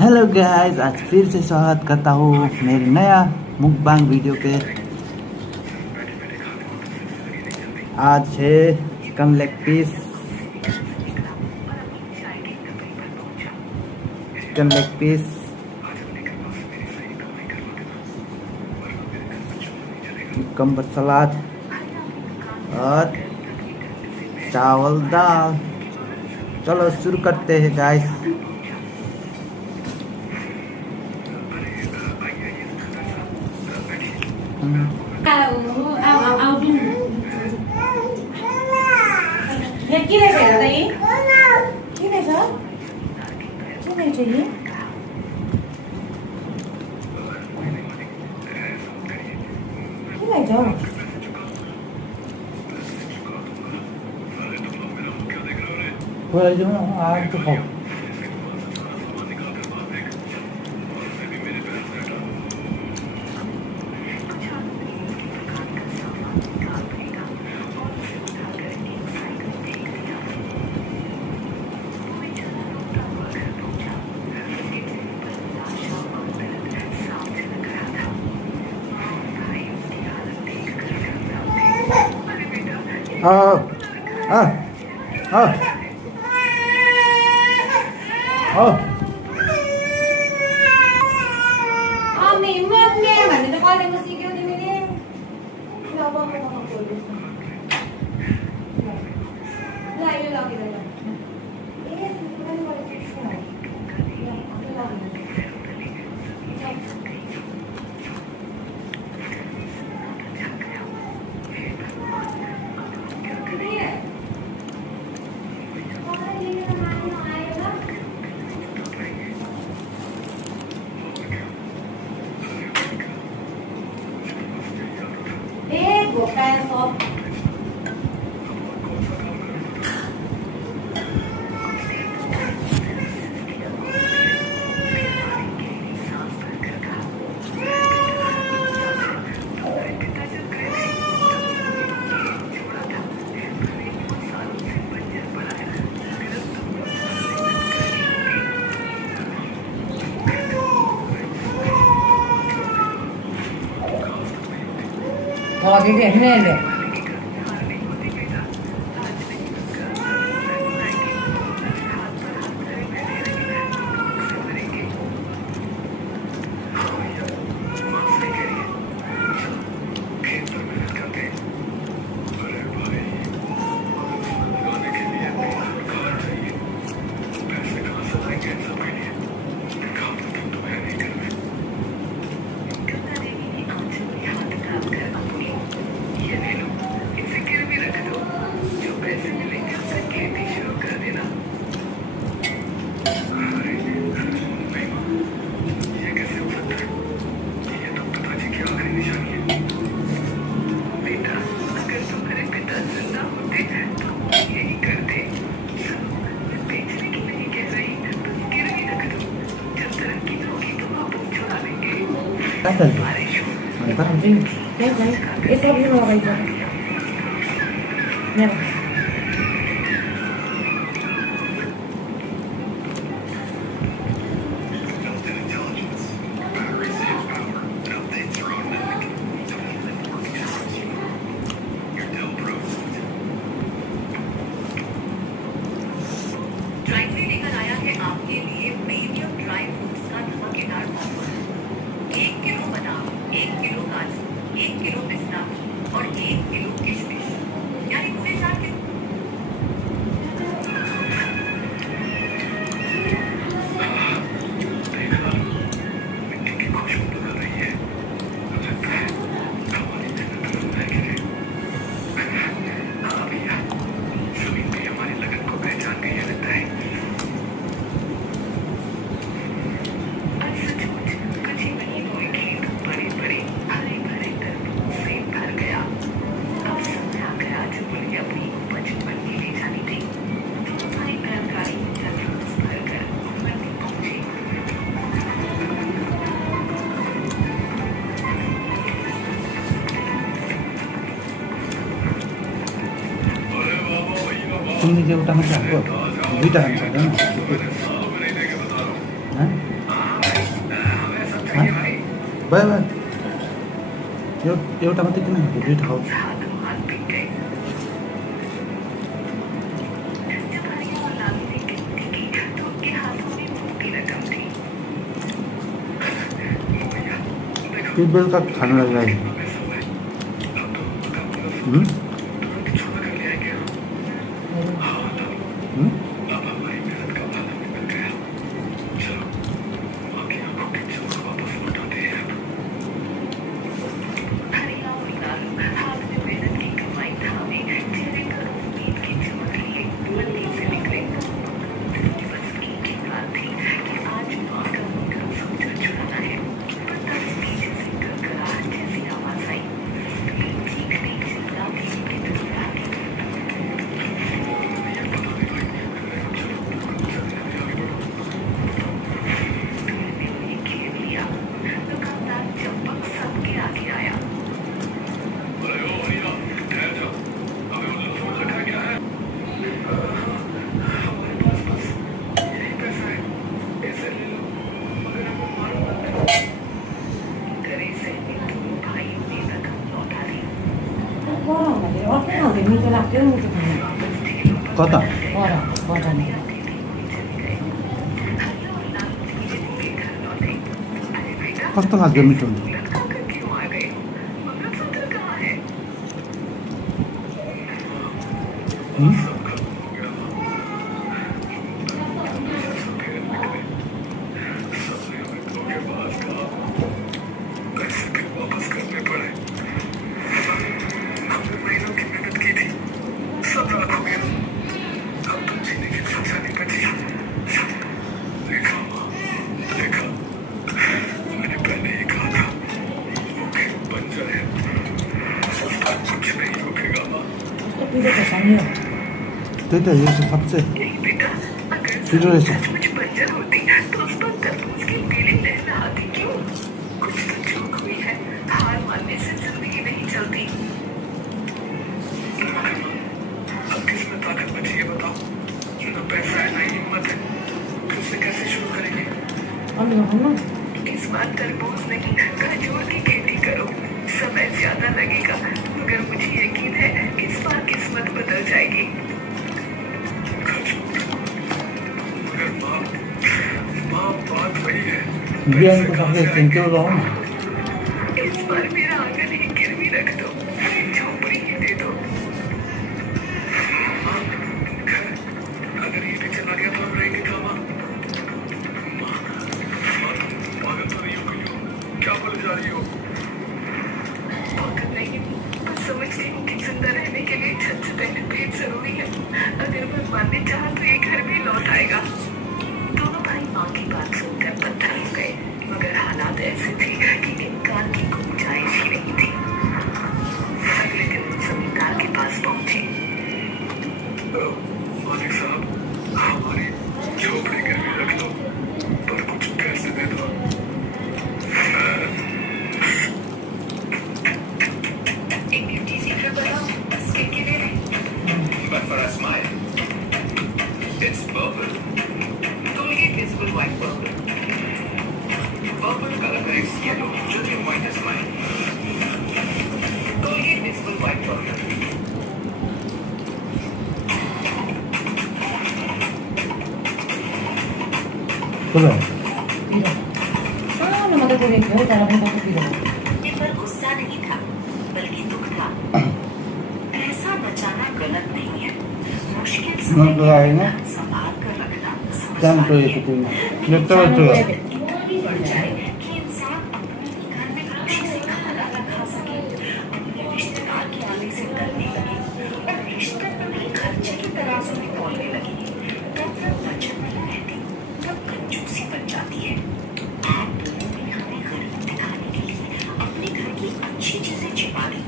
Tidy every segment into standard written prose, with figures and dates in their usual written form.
Hello guys, आज फिर से स्वागत करता हूँ मेरे नया मुकबांग वीडियो पे। आज है चिकन लेग पीस, कुकम्बर सलाद और चावल दाल। चलो शुरू करते हैं गाइस। किन चाहिए किन चाहिए आज तो खाओ। भने त कलेजमा सिक्यौ तिमीले ल यो लगेर ल Lagi ini deh. Esse é o meu vai dar. Não. तिमीले एउटामा चाहिँ अब दुईवटा खानु सक्दैन। भयो भयो एउटा मात्रै किन खाएको दुइटा खाऊ त्यो बेलुका खानुलाई लागि मिठो लाग्थ्यो मिठो खानु कता बटानी कस्तो लाग्यो मिठो हुन्छ त्यही त यो चाहिँ सबसे छिटो रहेछ इस बार तरबूज नहीं खजूर की खेती करो समय ज्यादा लगेगा मगर मुझे यकीन है इस बार किस्मत बदल जाएगी मगर माँ बात वही है बिहानको सबै त्यो लगाउँ न इस बार मेरा आंगन ही गिरवी रख दो झोपड़ी ही दे दो अगर ये भी चला गया तो हम रहेंगे कहाँ क्या बोल जा रही हो समझती हूँ कि जिंदा रहने के लिए छत से पहले पेट जरूरी है अगर भगवान ने चाहा तो ये घर भी लौट आएगा दोनों भाई माँ की बात सुनकर पत्थर हो गए मगर हालात ऐसे थे कि इनकार की गुंजाइश ही नहीं थी अगले दिन जमींदार के पास पहुंचे मालिक साहब हमारी झोपड़ी घर में रख दो पर कुछ पैसे दे दो एक ब्यूटी सीक्रेट बताओ स्किन के लिए but for a smile it's purple Colgate Visible White Purple color corrects yellow to the white smile Colgate Visible White Purple कसो सानो मात्रै बोलेको थियो तर पनि कस्तो पिरो इन पर गुस्सा नहीं था बल्कि दुख था पैसा बचाना गलत नहीं है मुश्किल मन लगाएन संभाल कर रखना जान तो ये तो लेफ्ट और तो इतना भी बढ़ जाए कि इंसान अपने घर में खुशी से खाना न खा सके अपने रिश्तेदार के आने से डरने लगे और रिश्ते में भी खर्चे की तराजू में तोलने लगे तो फिर बचत नहीं रहती तब कंजूसी बन जाती है आप दोनों ने हमें गरीब दिखाने के लिए अपने घर की अच्छी चीजें छिपा दी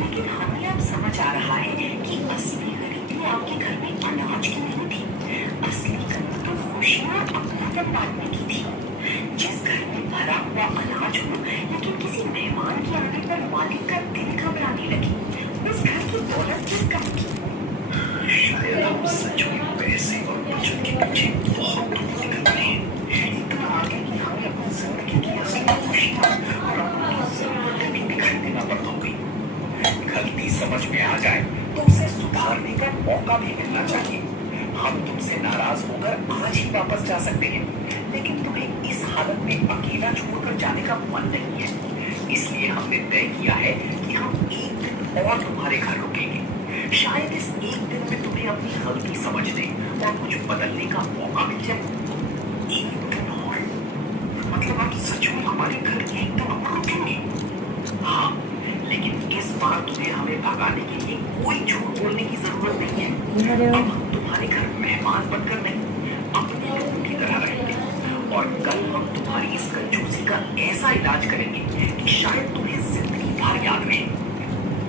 लेकिन हमें अब समझ आ रहा है कि असली गरीबी आपके घर में अनाज की नहीं थी असली कमी तो खुशियाँ अपनापन बांटने की थी जिस घर में भरा हुआ अनाज हो लेकिन किसी मेहमान के आने पर मालिक का दिल घबराने लगी उस घर की दौलत किस काम की शायद हम सच में पैसे और बचत के पीछे बहुत निकल रहे हैं इतना आगे कि हमें अपनी जिंदगी की असली खुशियाँ और मौका भी मिलना चाहिए। हम तुमसे नाराज होकर आज ही वापस जा सकते हैं, लेकिन तुम्हें इस हालत में अकेला छोड़कर जाने का मन नहीं है। इसलिए हमने तय किया है कि हम एक दिन और तुम्हारे घर रुकेंगे। शायद इस एक दिन में तुम्हें अपनी गलती समझने और कुछ बदलने का मौका मिल जाए। एक दिन और मतलब आप सच में हमारे घर एक दिन और रुकेंगे? हाँ, लेकिन इस बार तुम्हें हमें भगाने के लिए कोई झूठ बोलने की जरूरत नहीं है। अब हम तुम्हारे घर मेहमान बनकर नहीं, अपने लोगों की तरह रहेंगे। और कल हम तुम्हारी इस कंजूसी का ऐसा इलाज करेंगे कि शायद तुम्हें जिंदगी भर याद रहे।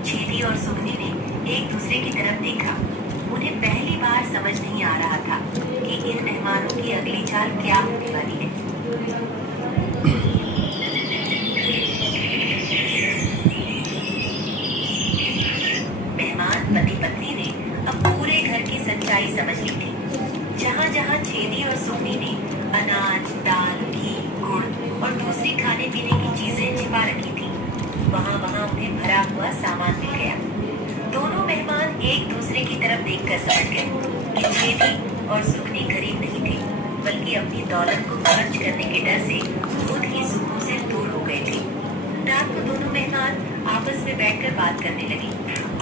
छेदी और सुगनी ने एक दूसरे की तरफ देखा। उन्हें पहली बार समझ नहीं आ रहा था कि इन मेहमानों की अगली चाल क्या होने वाली है। मेहमान पति पत्नी ने अब पूरे घर की सच्चाई समझ ली थी। जहाँ जहाँ छेदी और सुगनी ने अनाज, दाल, घी, गुड़ और दूसरी खाने पीने की चीजें छिपा रखी थी, वहाँ वहाँ उन्हें भरा हुआ सामान मिल गया। दोनों मेहमान एक दूसरे की तरफ देखकर समझ गए कि छेदी और सुगनी गरीब नहीं थे, बल्कि अपनी दौलत को खर्च करने के डर से खुद ही सुखों से दूर हो गए थे। रात को दोनों मेहमान आपस में बैठकर बात करने लगे।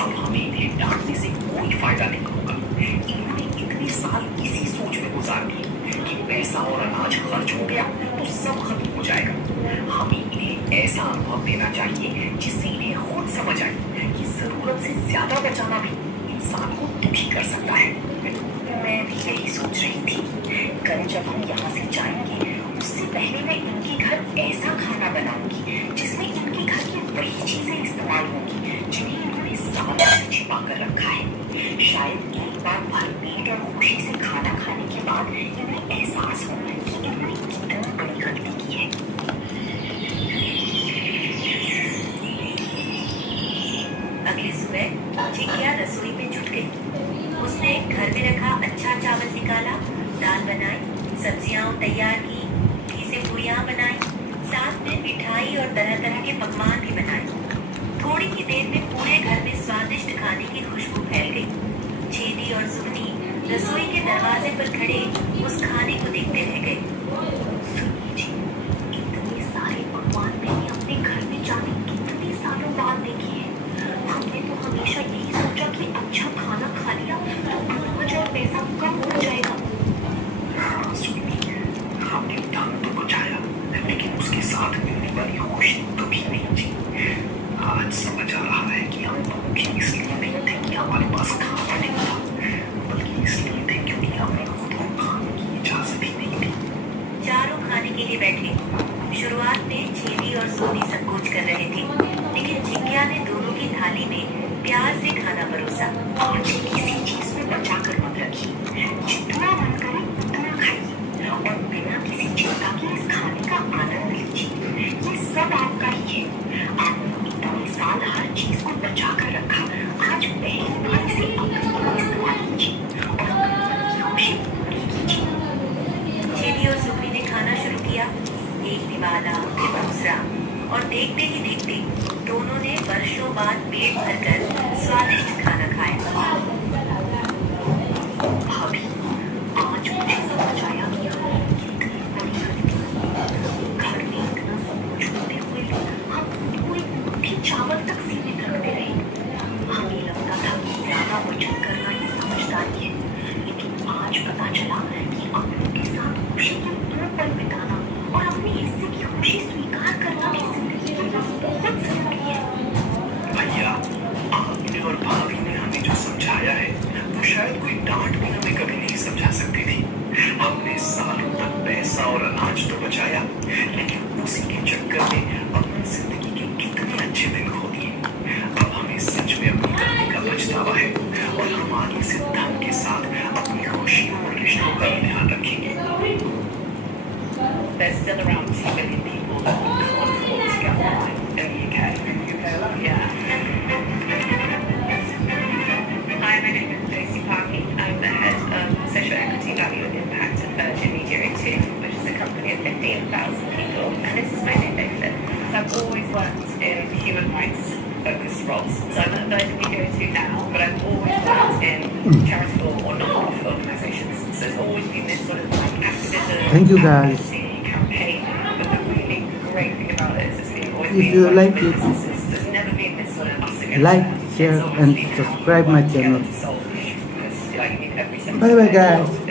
अब हमें इन्हें डांटने से कोई फायदा नहीं होगा। इन्होंने इतने साल इसी सोच में गुजार दिए कि पैसा और अनाज खर्च हो गया तो सब खत्म हो जाएगा। हमें इन्हें ऐसा अनुभव देना चाहिए जिससे इन्हें खुद समझ आए कि जरूरत से ज्यादा बचाना भी इंसान को दुखी कर सकता है। मैं भी यही सोच रही थी। कल जब हम यहाँ से जाएंगे उससे पहले मैं इनके घर ऐसा खाना बनाऊंगी जिसमें इनके घर की वही चीजें इस्तेमाल होंगी जिन्हें इन्होंने सालों से छिपा कर रखा है। शायद एक बार भर पेट और खुशी से खाना खाने के बाद इन्हें एहसास हो कि इन्होंने कितनी बड़ी गलती की है। अगली सुबह चिकिया रसोई में जुट गई। उसने घर में रखा अच्छा चावल निकाला, दाल बनाई, सब्जियां तैयार की, घी से पूरियां बनाई, साथ में मिठाई और तरह तरह के पकवान भी बनाए। थोड़ी ही देर में पूरे घर में स्वादिष्ट खाने की खुशबू फैल गई। छेदी और सुगनी रसोई के दरवाजे पर खड़े उस खाने को देखते रह गए। सुनिए जी, इतने सारे पकवान मैंने अपने घर में जाने कितने सालों बाद देखे हैं। हमने तो हमेशा यही सोचा कि अच्छा खाना खा लिया तो अनाज और पैसा कम हो जाएगा। हाँ सुनिए, हमने धन तो बचाया लेकिन उसके साथ मिलने वाली खुशी कभी नहीं जी। आज समझ आ रहा है कि हम भूखे इसलिए नहीं थे कि हमारे पास खाना नहीं था, बल्कि इसलिए थे क्योंकि हमें खुद को खाने की इजाजत ही नहीं थी। चारों खाने के लिए बैठे। शुरुआत में छेदी और सोनी संकोच कर रहे थे, लेकिन जिज्ञा ने दोनों की थाली में प्यार से खाना परोसा। आज किसी चीज में बचा कर मत रखिए, जितना मन करे उतना खाइए और बिना किसी चिंता के इस खाने का आनंद लीजिए। ये सब आपका ही है। आपने इतने साल हर चीज को बचा कर रखा, आज पहली बार इसे अपने लिए इस्तेमाल कीजिए और अपने मन की खुशी पूरी कीजिए। छेदी और सुगनी ने खाना शुरू किया, एक निवाला फिर दूसरा, और देखते ही देखते दोनों ने वर्षों बाद पेट भरकर स्वादिष्ट खाना खाया। भाभी, आज मुझे समझ आया कि हम कितनी बड़ी गलती की। घर में इतना सब कुछ होते हुए भी हम कोई मुट्ठी चावल तक सीमित रखते रहे। हमें लगता था कि ज्यादा बचत करना ही समझदारी है, लेकिन आज पता चला कि अपनों के साथ खुशी के 2 पल बिताना और अपने हिस्से की खुशी स्वीकार करना भी जिंदगी के लिए बहुत जरूरी है। भैया, आपने और भाभी ने हमें जो समझाया है वो शायद कोई डांट भी हमें कभी नहीं समझा सकती थी। हमने सालों तक पैसा और अनाज तो बचाया, लेकिन उसी के चक्कर में अपनी जिंदगी के कितने अच्छे दिन खो दिए। अब हमें सच में अपनी गलती का पछतावा है और हम आगे से धन के साथ अपनी खुशियों और रिश्तों का भी ध्यान रखेंगे। There's still around 2 million people that can't afford to get by in the UK. Yeah. Hi, my name is Josie Parky. I'm the head of Social Equity, Value and Impact at Virgin Media 2, which is a company of 15,000 people. And this is my new benefit. So I've always worked in human rights focused roles. So I'm at Virgin Media O2 now, but I've always worked in charitable or non-profit organisations. So it's always been this sort of activism, Thank you, guys. advocacy, campaign. But the really great thing about it is it's always If been you working like with it, businesses. There's never been this sort of us against like, them. share, It's and always been how subscribe we my work together channel. to solve an issue, because, like, in every sector Bye bye of the day, guys.